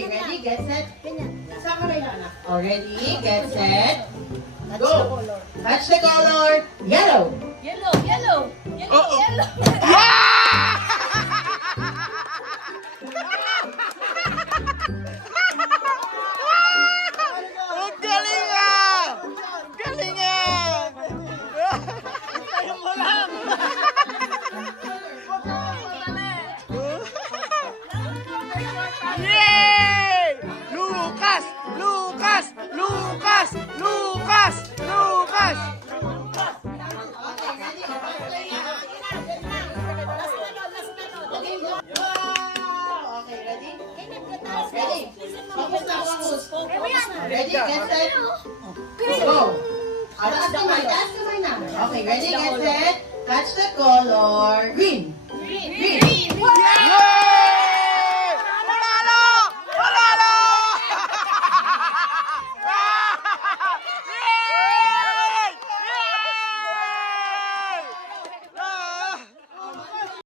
Okay, ready, get set. Ganyan. Sama rin na. Oh, ready, get set. Touch Go. the color. Touch the color. Yellow. Yellow, yellow, yellow, yellow. Ang galing ah! Galing ah! Tayo mo lang! Yay! Lucas! Lucas! Lucas! Lucas! Lucas! Okay, ready. Okay, ready? Ready. Focus na, focus. Ready, get set. Go. Taas kamay na. Okay, ready, get set. Touch the color. Green.